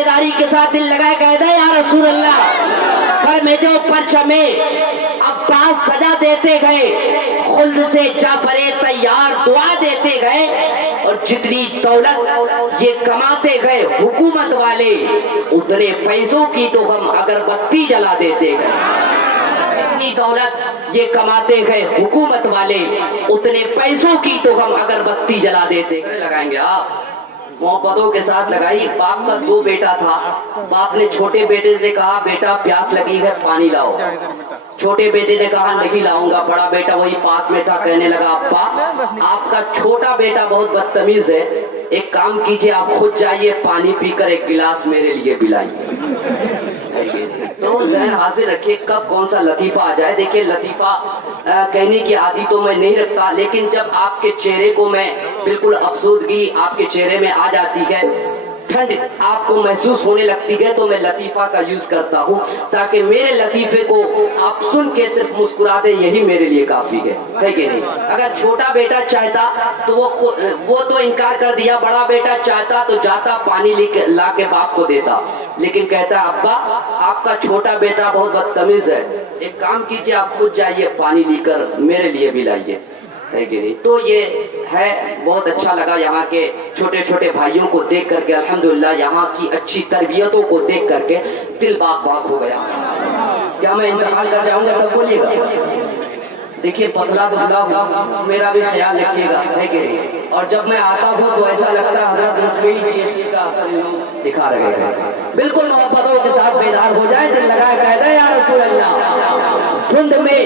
बेदारी के साथ दिल लगाए कहते या रसूल अल्लाह, पर में जो परचमे अब्बास सजा देते गए, खुल्द से जाफरे तैयार दुआ देते गए, और जितनी दौलत ये कमाते गए हुकूमत वाले, उतने पैसों की तो हम अगरबत्ती जला देते गए। जितनी दौलत ये कमाते गए हुकूमत वाले, उतने पैसों की तो हम अगरबत्ती जला देते गए। लगाएंगे आप मोहब्बतों के साथ लगाई। बाप का 2 बेटा था। बाप ने छोटे बेटे से कहा बेटा प्यास लगी है पानी लाओ। छोटे बेटे ने कहा नहीं लाऊंगा। बड़ा बेटा वही पास में था, कहने लगा अब्बा आपका छोटा बेटा बहुत बदतमीज है, एक काम कीजिए आप खुद जाइए पानी पीकर एक गिलास मेरे लिए पिलाइए। तो ज़हन हाजिर रखिए कब कौन सा लतीफा आ जाए। देखिए लतीफा कहने की आदत तो मैं नहीं रखता, लेकिन जब आपके चेहरे को मैं बिल्कुल अफसोदगी आपके चेहरे में आ जाती है, ठंड आपको महसूस होने लगती है, तो मैं लतीफा का यूज करता हूँ ताकि मेरे लतीफे को आप सुन के सिर्फ मुस्कुरा दे, यही मेरे लिए काफी है कि नहीं। अगर छोटा बेटा चाहता तो वो तो इनकार कर दिया, बड़ा बेटा चाहता तो जाता पानी ला के बाप को देता, लेकिन कहता अब्बा आपका छोटा बेटा बहुत बदतमीज है, एक काम कीजिए आप खुद जाइए पानी लेकर मेरे लिए भी लाइए, है कि नहीं। तो ये है, बहुत अच्छा लगा यहाँ के छोटे छोटे भाइयों को देख करके, अल्हम्दुलिल्लाह यहाँ की अच्छी तरबियतों को देख करके दिल बाग बाग हो गया। क्या मैं इंतकाल कर जाऊंगा तब बोलिएगा। देखिए पतला दुबला मेरा भी ख्याल रखिएगा, है कि नहीं। और जब मैं आता हूँ तो ऐसा लगता है हजरत मुझ में ही GST का असर दिखा रहे हैं। बिल्कुल मोहब्बतों के साथ बेदार हो जाए, दिल लगाए कहता है या रसूल अल्लाह, धुंध में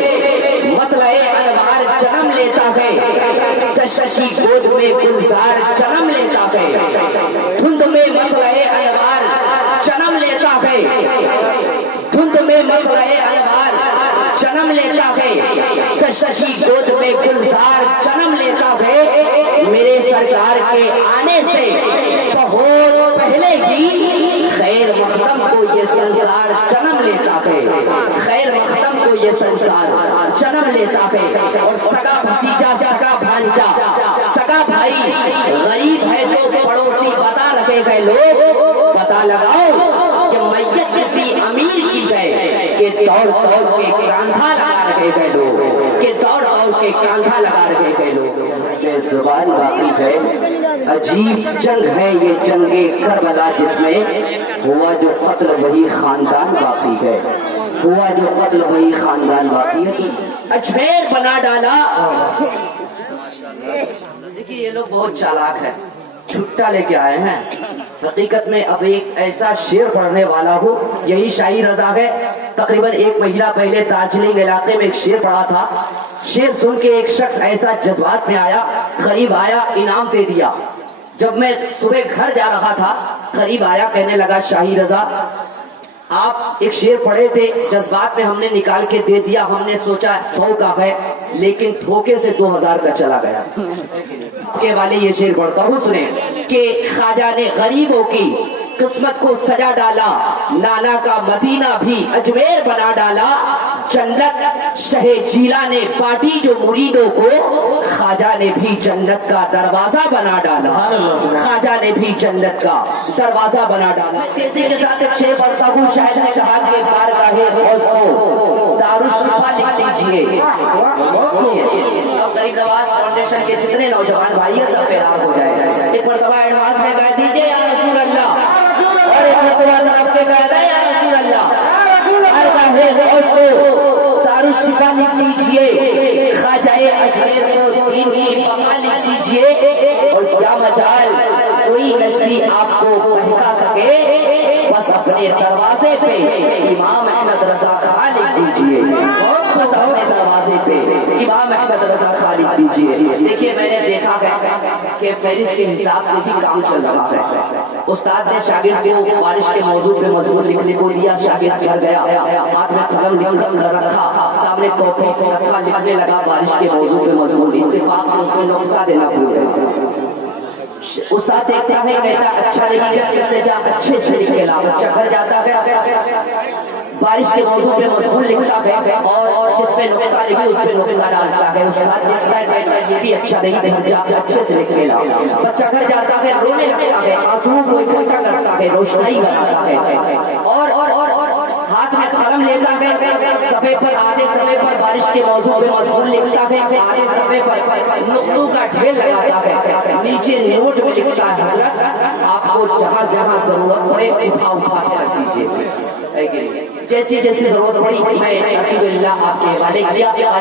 मतलए अनवार जन्म लेता है, तशशी गोद में गुलजार जन्म लेता है। धुंध में मतलए अनवार जन्म लेता है, धुंध में मतलए अनवार जन्म लेता है, तशशी गोद में गुलजार जन्म लेता है। मेरे सरकार के आने से बहुत पहले ही खैर मखदम को ये संसार जन्म लेता है, खैर मखदम को ये संसार जन्म लेता है। और सगा भतीजा सगा भांजा सगा भाई गरीब है तो पड़ोसी बता रखे गए लोग, पता लगाओ कि मैयत किसी अमीर की है कि दौड़ दौड़ के कांधा लगा रखे गए लोग, कि दौड़ दौड़ के कांधा लगा रखे गए लोग। जुबान बाकी है, अजीब जंग है ये जंगे करबला, जिसमें हुआ जो कत्ल वही खानदान बाकी है, हुआ जो कत्ल वही खानदान बाकी है। अजमेर बना डाला। देखिए ये लोग बहुत चालाक है, छुट्टा लेके आए हैं। हकीकत में अब एक ऐसा शेर पढ़ने वाला हूँ, यही शाही रजा है। तकरीबन 1 महीना पहले दार्जिलिंग इलाके में एक शेर पढ़ा था। शेर सुन के एक शख्स ऐसा जज्बात में आया, करीब आया, इनाम दे दिया। जब मैं सुबह घर जा रहा था, करीब आया, कहने लगा शाही रजा आप एक शेर पढ़े थे, जज्बात में हमने निकाल के दे दिया, हमने सोचा 100 का है, लेकिन धोखे से 2000 का चला गया। के वाले ये शेर पढ़ता हूँ, सुने कि ख्वाजा ने गरीबों की किस्मत को सजा डाला, नाना का मदीना भी अजमेर बना डाला। जन्नत शहे जीला ने बांटी जो मुरीदों को, ख्वाजा ने भी जन्नत का दरवाजा बना डाला, ख्वाजा ने भी जन्नत का दरवाजा बना डाला। तेजी के साथ एक शेर पढ़ता हूँ, शायद ने कहा कि बारगाहे गौस को दारुश्शिफा लिख लीजिए। गरीब नवाज फाउंडेशन के जितने नौजवान भाई हैं सब बेदार हो जाए। एक मरतबा एडवांस में कह दीजिए या रसूल अल्लाह, और एक मरतबा तरफ के कह दे या रसूल अल्लाह, बारगाहे गौस को दारुश्शिफा लिख लीजिए, ख्वाजाए अजमेर को दीन की बका लिख लीजिए। और क्या मजाल कोई नजरी आपको बहका सके, बस अपने दरवाजे पे इमाम अहमद रजा खां लिख दीजिए, बस अपने दरवाजे पे इमाम अहमद रजा खां लिख दीजिए। देखिए मैंने देखा है कि फहरिस्त के हिसाब से ही काम चल रहा है। उस्ताद ने शागिर्द को बारिश के मौजू पे मजमून लिखने को दिया, शागिर्द घर गया, हाथ में कलम लिखकर रखा, सामने कॉपी रखा, लिखने लगा बारिश के मौजू पे मजमून। इत्तेफाक से उसको नुक्ता देना भूल गया। उस्ताद देखता है, कहता अच्छा नहीं, फिर से जा अच्छे से लिख के ला। बच्चा घर जाता है, بارش کے موضوع پہ مضمون لکھتا ہے اور جس پہ نقطہ لکھی اس پہ نقطہ ڈالتا ہے، اس کے بعد دیکھتا ہے کہتا ہے یہ بھی اچھا نہیں، گھر جا کے اچھے سے لکھ لینا۔ بچہ گھر جاتا ہے رونے لگتا ہے، آنسوؤں کو اکٹھا کرتا ہے، روشنائی کرتا ہے اور ہاتھ میں قلم لیتا ہے، صفحے پر آدھے صفحے پر بارش کے موضوع پہ مضمون لکھتا ہے، آدھے صفحے پر نقطوں کا ڈھیر لگاتا ہے، نیچے نوٹ میں لکھتا ہے حضرت آپ کو جہاں جہاں ضرورت پڑے اٹھا کے رکھ دیجیے۔ جیسی جیسی ضرورت پڑی میں الحمدللہ آپ کے حوالے کیا۔